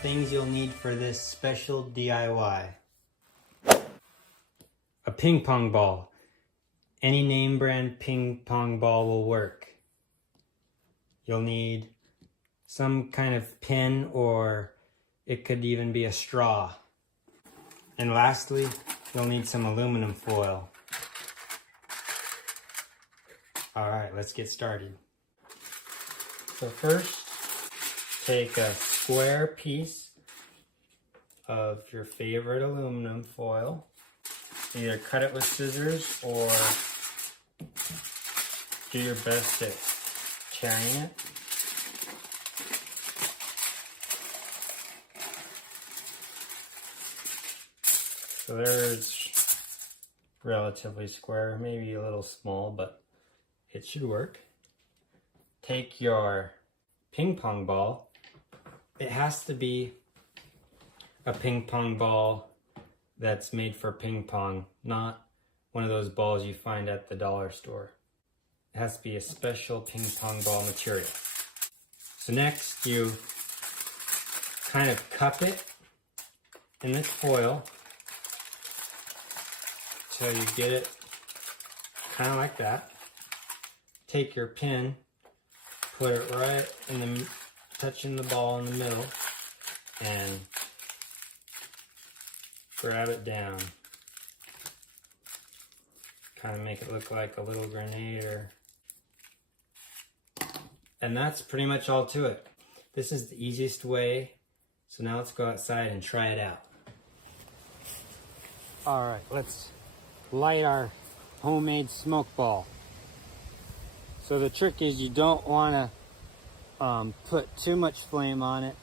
things you'll need for this special DIY. A ping pong ball. Any name brand ping pong ball will work. You'll need some kind of pin, or it could even be a straw. And lastly, you'll need some aluminum foil. Alright, let's get started. So first, take a square piece of your favorite aluminum foil. Either cut it with scissors or do your best at tearing it. So there's relatively square, maybe a little small, but it should work. Take your ping pong ball. It has to be a ping pong ball that's made for ping pong, not one of those balls you find at the dollar store. It has to be a special ping pong ball material. So next you kind of cup it in this foil till you get it kind of like that. Take your pin, put it right in the, touching the ball in the middle, and grab it down. Kind of make it look like a little grenade, and that's pretty much all to it. This is the easiest way. So now let's go outside and try it out. All right, let's light our homemade smoke ball. So the trick is you don't want to put too much flame on it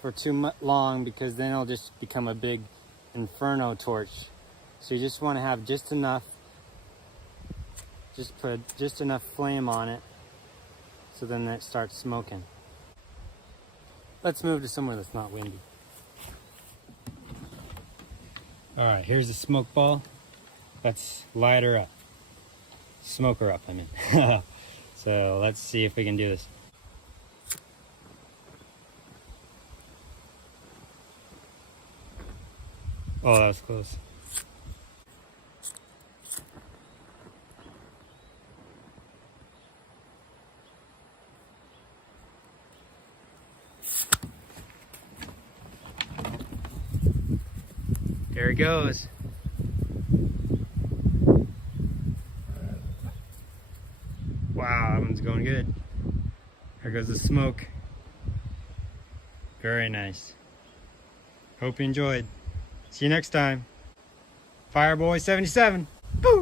for too long, because then it'll just become a big inferno torch. So you just want to have just enough, just put just enough flame on it, so then it starts smoking. Let's move to somewhere that's not windy. All right, here's the smoke ball. Let's light her up. Smoke her up, I mean. So let's see if we can do this. Oh, that was close. There it goes. Wow, that one's going good. There goes the smoke. Very nice. Hope you enjoyed. See you next time. Fireboy 77. Boo!